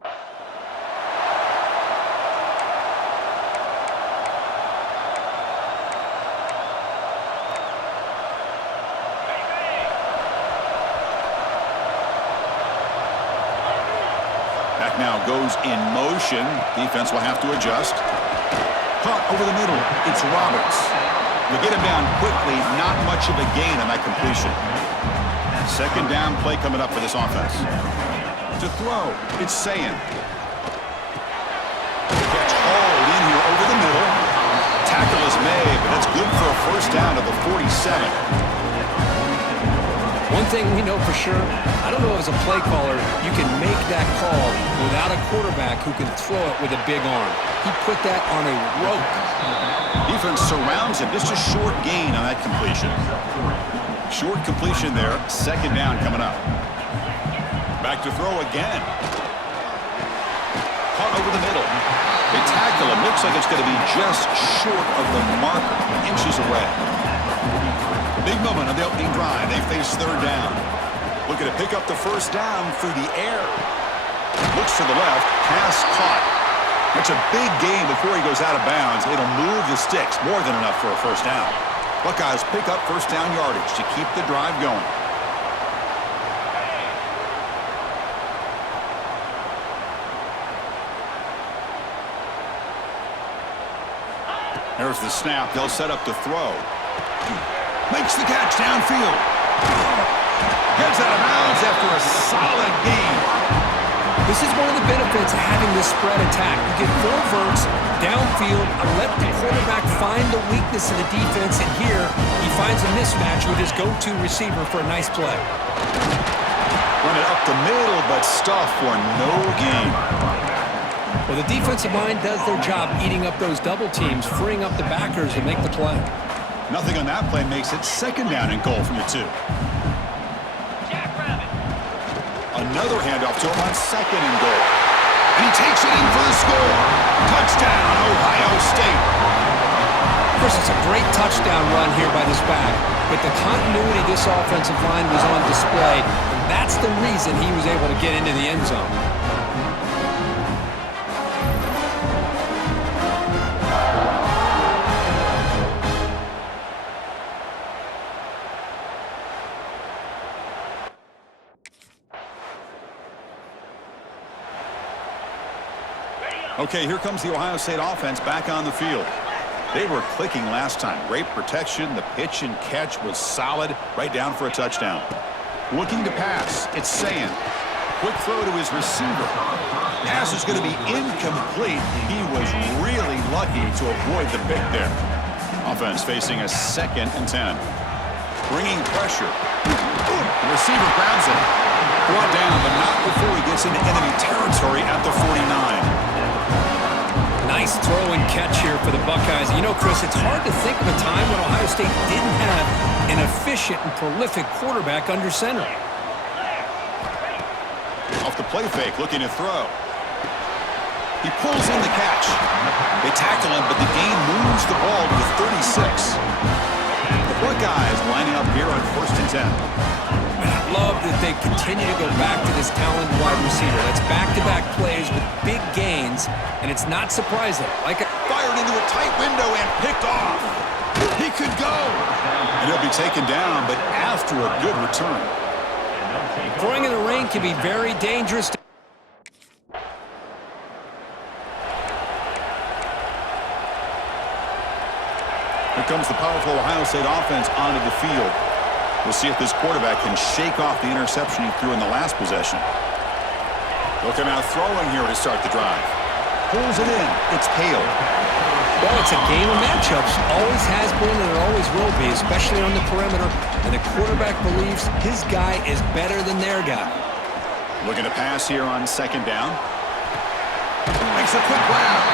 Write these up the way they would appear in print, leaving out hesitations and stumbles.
Back now goes in motion. Defense will have to adjust. Caught over the middle. It's Roberts. They get him down quickly. Not much of a gain on that completion. Second down play coming up for this offense. To throw, it's Sayan. Gets hauled in here over the middle. Tackle is made, but that's good for a first down at the 47. One thing we know for sure, I don't know as a play caller, you can make that call without a quarterback who can throw it with a big arm. He put that on a rope. Defense surrounds him. Just a short gain on that completion. Short completion there. Second down coming up. Back to throw again. Caught over the middle. They tackle him. Looks like it's going to be just short of the marker. Inches away. Big moment on the opening drive. They face third down. Looking to pick up the first down through the air. Looks to the left. Pass caught. That's a big gain before he goes out of bounds. It'll move the sticks. More than enough for a first down. Buckeyes pick up first down yardage to keep the drive going. There's the snap. They'll set up the throw. Makes the catch downfield. Heads out of bounds after a solid gain. This is one of the benefits of having this spread attack. You get 4 verts downfield and let the quarterback find the weakness in the defense, and here he finds a mismatch with his go-to receiver for a nice play. Run it up the middle, but stuff for no gain. Well, the defensive line does their job eating up those double teams, freeing up the backers to make the play. Nothing on that play makes it second down and goal from the 2. Another handoff to him on second and goal. And he takes it in for the score. Touchdown, Ohio State. Chris, it's a great touchdown run here by this back. But the continuity of this offensive line was on display, and that's the reason he was able to get into the end zone. Okay, here comes the Ohio State offense back on the field. They were clicking last time. Great protection. The pitch and catch was solid. Right down for a touchdown. Looking to pass. It's Sayan. Quick throw to his receiver. Pass is going to be incomplete. He was really lucky to avoid the pick there. Offense facing a 2nd and 10. Bringing pressure. The receiver grabs it. Brought down, but not before he gets into enemy territory at the 49. Nice throw and catch here for the Buckeyes. You know, Chris, it's hard to think of a time when Ohio State didn't have an efficient and prolific quarterback under center. Off the play fake, looking to throw. He pulls in the catch. They tackle him, but the gain moves the ball to the 36. The Buckeyes lining up here on 1st and 10. I love that they continue to go back to this talented wide receiver. That's back-to-back plays with big gains, and it's not surprising. Fired into a tight window and picked off. He could go. And he'll be taken down, but after a good return. Throwing in the rain can be very dangerous. Here comes the powerful Ohio State offense onto the field. We'll see if this quarterback can shake off the interception he threw in the last possession. They'll come out throwing here to start the drive. Pulls it in. It's Hale. Well, it's a game of matchups. Always has been and it always will be, especially on the perimeter. And the quarterback believes his guy is better than their guy. Looking to pass here on 2nd down. Makes a quick grab.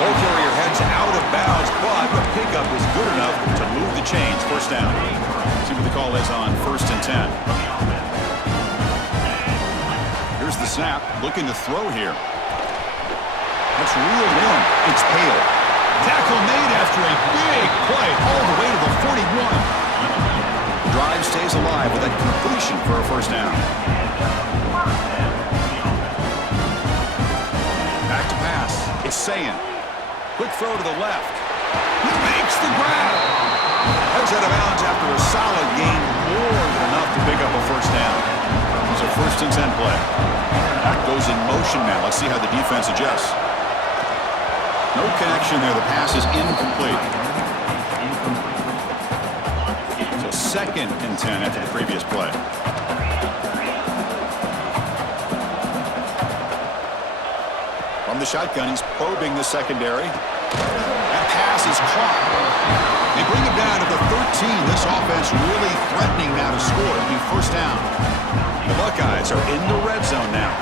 Ball carrier heads out of bounds, but the pickup is good enough to move the chains. First down. See what the call is on 1st and 10. Here's the snap. Looking to throw here. That's reeled in. It's Hale. Tackle made after a big play all the way to the 41. The drive stays alive with a completion for a first down. saying. Quick throw to the left. He makes the grab. Heads out of bounds after a solid gain, more than enough to pick up a first down. It's a 1st and 10 play. That goes in motion now. Let's see how the defense adjusts. No connection there. The pass is incomplete. So 2nd and 10 after the previous play. From the shotgun, he's probing the secondary. That pass is caught. They bring him down to the 13. This offense really threatening now to score. It'll be 1st down. The Buckeyes are in the red zone now.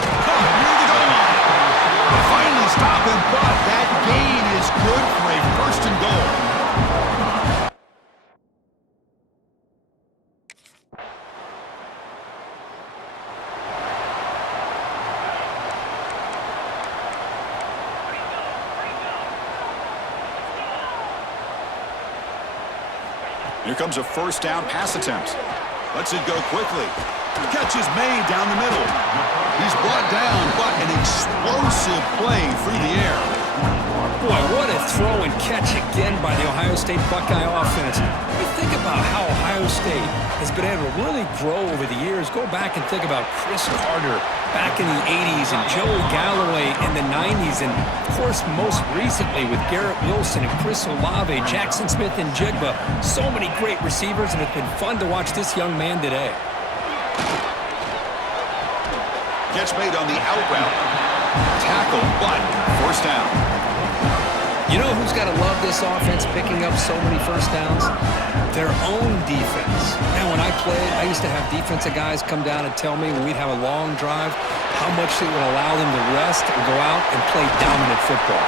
Caught near the goal line. They finally stop him, but that gain is good for a 1st and goal. Here comes a 1st down pass attempt. Lets it go quickly. Catch is made down the middle. He's brought down, but an explosive play through the air. Boy, what a throw and catch again by the Ohio State Buckeye offense. You think about how Ohio State has been able to really grow over the years. Go back and think about Chris Carter back in the 80s and Joey Galloway in the 90s. And, of course, most recently with Garrett Wilson and Chris Olave, Jackson Smith and Jigba. So many great receivers, and it's been fun to watch this young man today. Catch made on the out route. Tackle, but 1st down. You know who's got to love this offense picking up so many 1st downs? Their own defense. Now, when I played, I used to have defensive guys come down and tell me when we'd have a long drive how much it would allow them to rest and go out and play dominant football.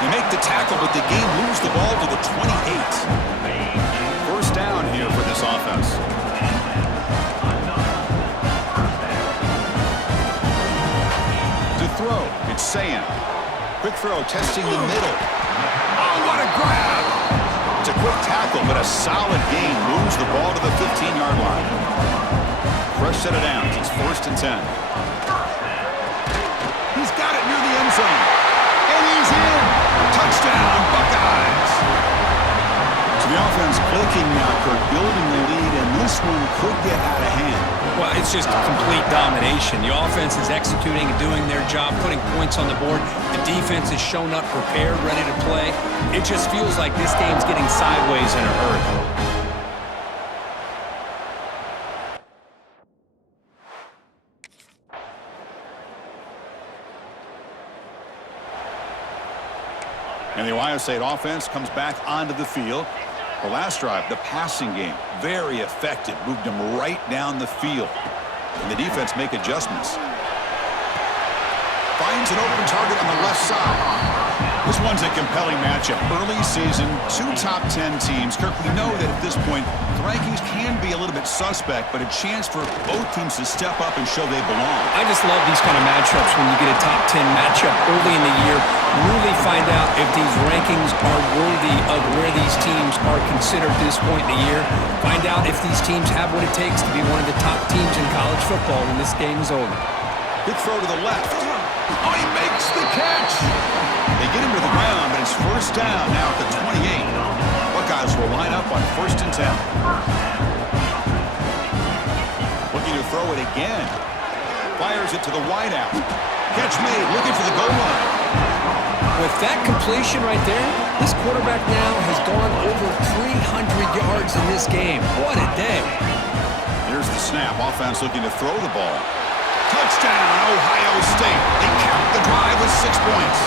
They make the tackle, but the game moves the ball to the 28. 1st down here for this offense. To throw, it's Sayan. Quick throw, testing the middle. Oh, what a grab! It's a quick tackle, but a solid gain moves the ball to the 15-yard line. Fresh set of downs. It's 1st and 10. He's got it near the end zone. And he's in. Touchdown, Buckeyes. So the offense clicking now, Kirk, building the lead, and this one could get out of hand. Well, it's just complete domination. The offense is executing and doing their job, putting points on the board. The defense has shown up prepared, ready to play. It just feels like this game's getting sideways in a hurry. And the Ohio State offense comes back onto the field. The last drive, the passing game, very effective. Moved them right down the field. And the defense make adjustments. Finds an open target on the left side. This one's a compelling matchup. Early season, 2 top 10 teams. Kirk, we know that at this point, the rankings can be a little bit suspect, but a chance for both teams to step up and show they belong. I just love these kind of matchups when you get a top 10 matchup early in the year. Really find out if these rankings are worthy of where these teams are considered at this point in the year. Find out if these teams have what it takes to be one of the top teams in college football when this game is over. Big throw to the left. Oh, he makes the catch. They get him to the ground, but it's 1st down now at the 28. Buckeyes will line up on 1st and 10. Looking to throw it again. Fires it to the wideout. Catch made, looking for the goal line. With that completion right there, this quarterback now has gone over 300 yards in this game. What a day. Here's the snap. Offense looking to throw the ball. Touchdown, Ohio State. They cap the drive with 6 points.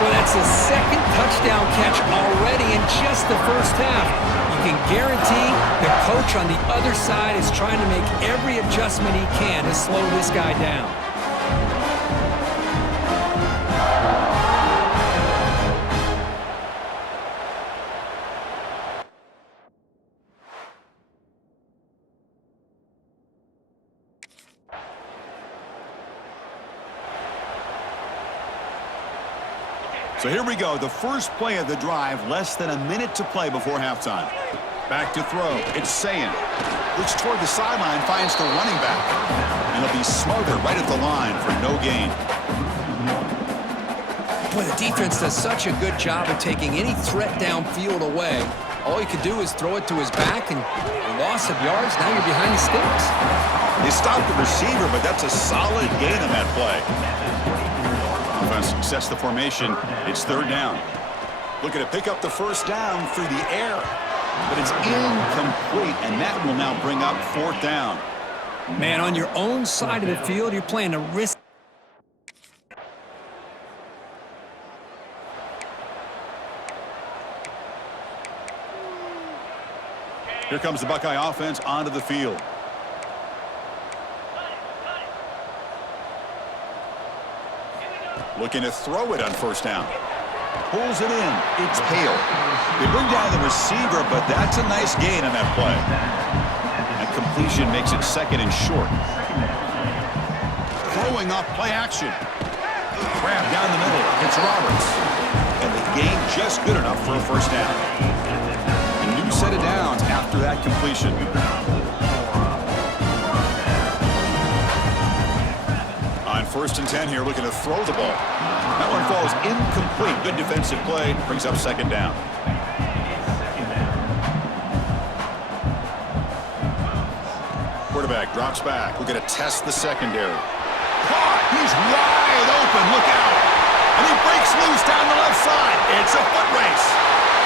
Well, that's the 2nd touchdown catch already in just the 1st half. You can guarantee the coach on the other side is trying to make every adjustment he can to slow this guy down. So here we go, the first play of the drive, less than a minute to play before halftime. Back to throw. It's Sayin. Looks toward the sideline, finds the running back. And he'll be smothered right at the line for no gain. Boy, the defense does such a good job of taking any threat downfield away. All he could do is throw it to his back, and a loss of yards, now you're behind the sticks. They stopped the receiver, but that's a solid gain on that play. Offense sets the formation. It's third down. Looking to pick up the first down through the air. But it's incomplete, and that will now bring up fourth down. Man, on your own side of the field, you're playing a risk. Here comes the Buckeye offense onto the field. Looking to throw it on first down. Pulls it in. It's Hale. They bring down the receiver, but that's a nice gain on that play. And completion makes it second and short. Throwing off play action. Grab down the middle. It's Roberts. And the gain just good enough for a first down. A new set of downs after that completion. On 1st and 10 here, looking to throw the ball. That one falls incomplete. Good defensive play. Brings up second down. Quarterback drops back. We're going to test the secondary. Caught! He's wide open. Look out! And he breaks loose down the left side. It's a foot race.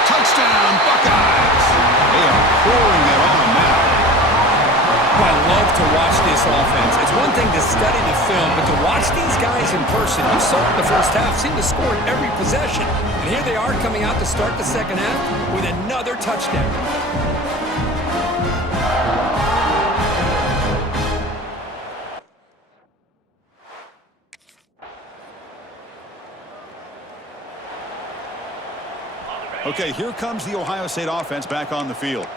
Touchdown, Buckeyes! They are pouring it on now. I love to watch this offense. It's one thing to study the film, but to watch these guys in person, you saw it in the first half, seem to score every possession. And here they are coming out to start the second half with another touchdown. Okay, here comes the Ohio State offense back on the field.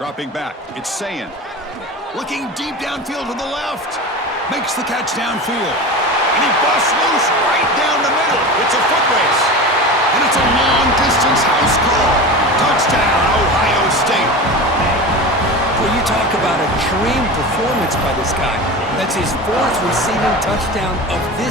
Dropping back, it's Sayin. Looking deep downfield to the left. Makes the catch downfield. And he busts loose right down the middle. It's a foot race. And it's a long-distance house call. Touchdown, Ohio State. Well, you talk about a dream performance by this guy. That's his 4th receiving touchdown of this.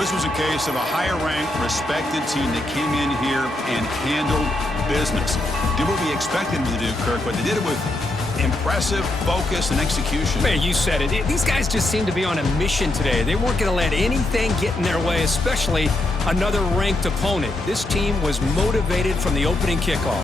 This was a case of a higher-ranked, respected team that came in here and handled business. Did what we expected them to do, Kirk, but they did it with impressive focus and execution. Man, you said it. These guys just seem to be on a mission today. They weren't going to let anything get in their way, especially another ranked opponent. This team was motivated from the opening kickoff.